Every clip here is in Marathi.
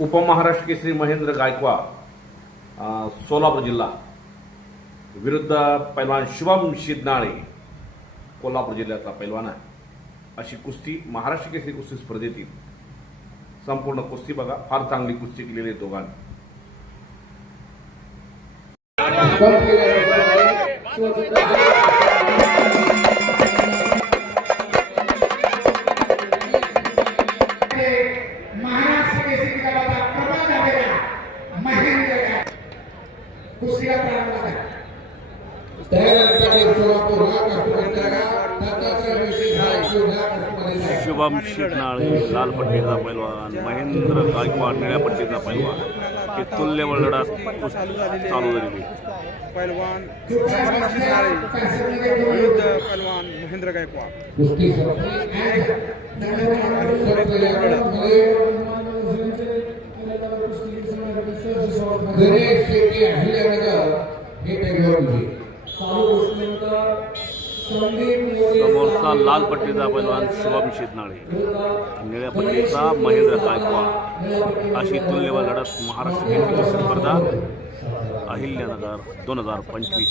उपमहाराष्ट्र केसरी महेंद्र गायकवाड सोलापूर जिल्हा विरुद्ध पैलवान शुभम शिदनाळे कोल्हापूर जिल्ह्याचा पैलवान आहे. अशी कुस्ती महाराष्ट्र केसरी कुस्ती स्पर्धेतील संपूर्ण कुस्ती बघा फार चांगली कुस्ती केलेली आहे दोघांनी. प्रारंभ करा शुभम शिरनाळे लाल पट्टीचा पैलवान महेंद्र गायकवाड निळ्या पट्टीचा पैलवान हे तुल्यबळ लढा चालू झालेली विरुद्ध पहलवान महेंद्र गायकवाड गणेश शेट्टी अहिल्यानगर हे विजयी समोरचा लाल पट्टीचा पैलवान शुभम शिदनाळे निळ्या पट्टीचा महेंद्र गायकवाड. अशी तुल्यबळ लढत महाराष्ट्र कुस्ती स्पर्धा अहिल्यानगर दोन हजार पंचवीस.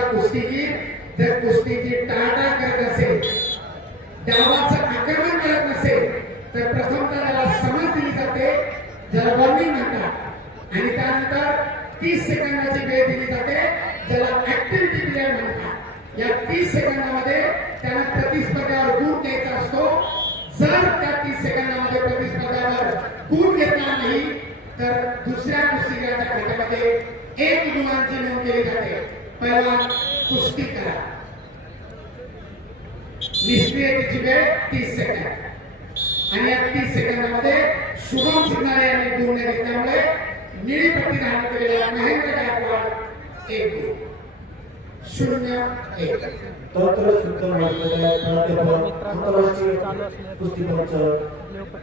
एखादा कुस्तीगीर जर कुस्तीची टाळटा करत असेल डावाचं आक्रमण करत नसेल तर प्रथमतः त्याला समज दिली जाते ज्याला वॉर्निंग म्हणतात. आणि त्यानंतर तीस सेकंदाची वेळ दिली जाते ज्याला ऍक्टिव्हिटी पिरियड म्हणतात. या तीस सेकंदामध्ये त्यांना प्रतिस्पर्ध्यावर गुण द्यायचा असतो. जर त्या तीस सेकंदा प्रतिस्पर्ध्यावर गुण घेतला नाही तर दुसऱ्या कुस्तीगीराच्या खात्यामध्ये एक गुणांची नोंद केली जाते पहिला कुस्ती करा. निष्क्रियतेची वेळ तीस सेकंद. आणि या तीस सेकंदामध्ये शुभम सिग्नारे यांनी गुण घेतल्यामुळे निळी पट्टी धारण केलेला महेंद्र गायकवाड एक गुण शून्य एक. तंत्र शुद्ध महाविद्यालय प्राध्यापक आंतरराष्ट्रीय कुस्ती पंच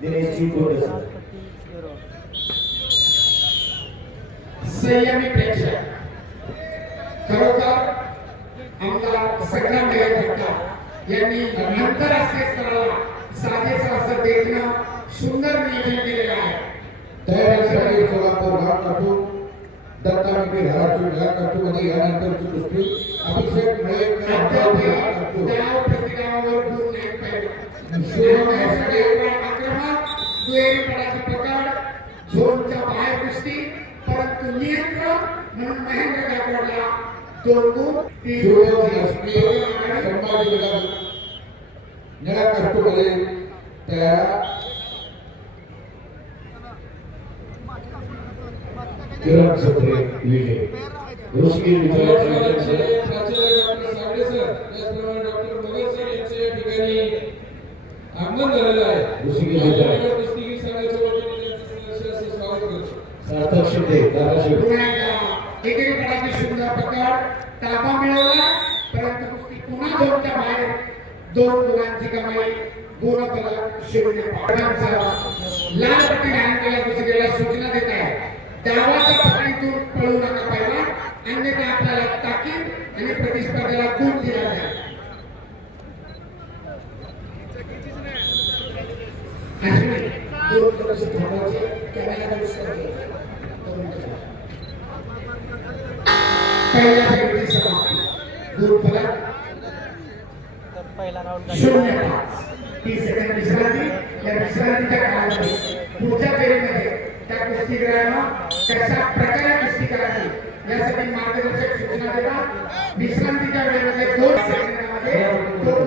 दिनेशजी गोडसे संयमी प्रेक्षक. खरोखर आमदार संग्राम देवता यांनी आंतरराष्ट्रीय स्तराला साधेचं असं देखणं सुंदर नियोजन केलेलं आहे तयारी सोलापूर घाट काठू अभिषेक मुळे झोनच्या परंतु नियंत्रण म्हणून महेंद्र गायकवाडला ಅಷ್ಟೊಂದು ಈ ಯೋಜನೆಯಷ್ಟೇ ಸಂಪಾದಿಸಿದ ನೆಲ ಕಷ್ಟುಗಳೇ ತಯಾರ ಕಿರಣಸತ್ರೆ ವಿಜಯ ऋषि सार्थक शिंदे दादा शिंदे एकदा सुंदर प्रकार ताबा मिळवला परंतु कुस्ती पुन्हा दोनच्या बाहेर दोन मुलांची कमाई गोरखला शिवण्या शून्य लाल पट्टी धारण केल्या कुस्तीगीरला सूचना देत आहे. डावाच्या पकडीतून पळू नका पहिला अन्यथा आपल्याला पहिल्या फेरीची समाप्ती गुण शून्य पाच. तीस सेकंद विश्रांती. या विश्रांतीच्या काळामध्ये, पुढच्या फेरीमध्ये, त्या कुस्तीगीरांना कशा प्रकारे कुस्ती करावी. यासाठी मार्गदर्शक सूचना देतात विश्रांतीच्या वेळेमध्ये दोन सेकंदामध्ये दोन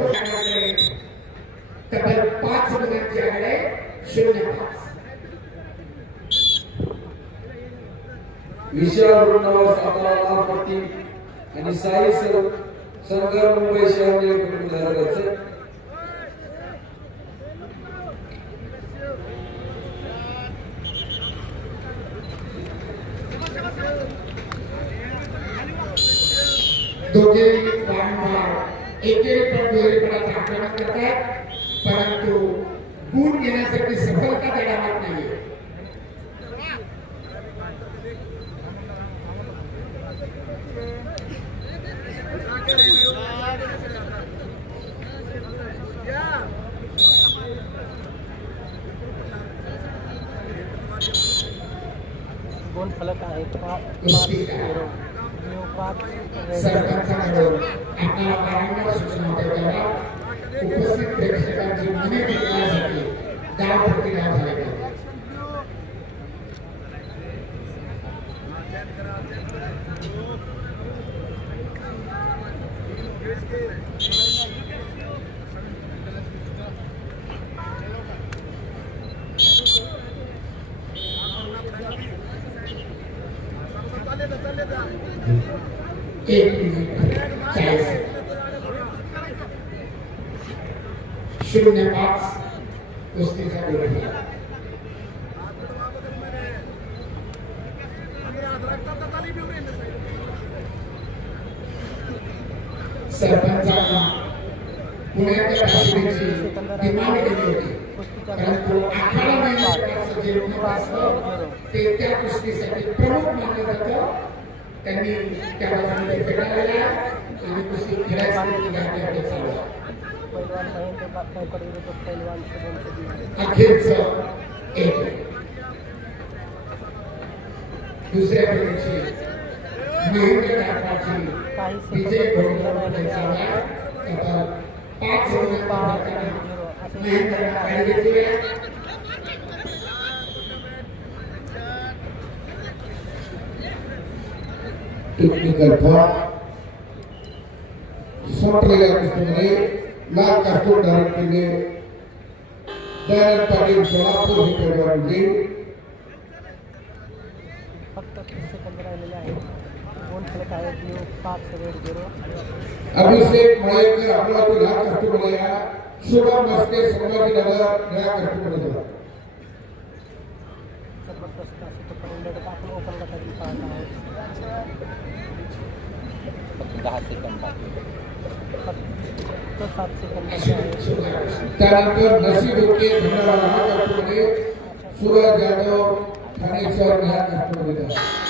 तब्बल पाच गुणांची आघाडी शून्य पाच. विशाल वृंदावन सातारा लालपट्टी आणि साई सर सरकार मुंबई शहर झालं दोघे वारंवार पण आक्रमण करतात परंतु गुण घेण्यासाठी सफलता देणार नाही गोल फलक आहे उपस्थित प्रेक्षकांची मने विकण्यासाठी दाव प्रतिकार झाले एक मिनिट चाळीस. शून्य पाच कुस्तीचा विरोध पुण्याच्या काश्मीरची केली होती परंतु महिन्याचं जे असतं ते त्या कुस्तीसाठी प्रमुख मानलं जातं त्यांनी त्या बाजूने आणि कुस्ती खेळायसाठी ती चालू अखेरचं एक दुसऱ्या फेरीची महेंद्र गायकवाडची विजय घोडदौड कोई बाहर टेक्निकल फॉल संपलेल्या दृष्टीने लाल कास्टो धारण केले दयानंद पाटील सोलापूर हे परिवार फक्त राहिलेले आहेत अभिषेक मयेकर अमरावती नया कष्टपडया शुभ मस्के संभाजी नगर नया कष्टपडया त्यानंतर नसीब होते धन्यवाद हा कष्टपडे सूरज यादव ठाणे शहर नया कष्टपडया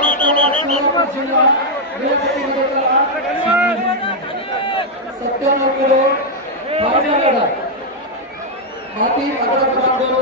సత్యానందలో భాజనగర్ మాతి అగ్రపథంలో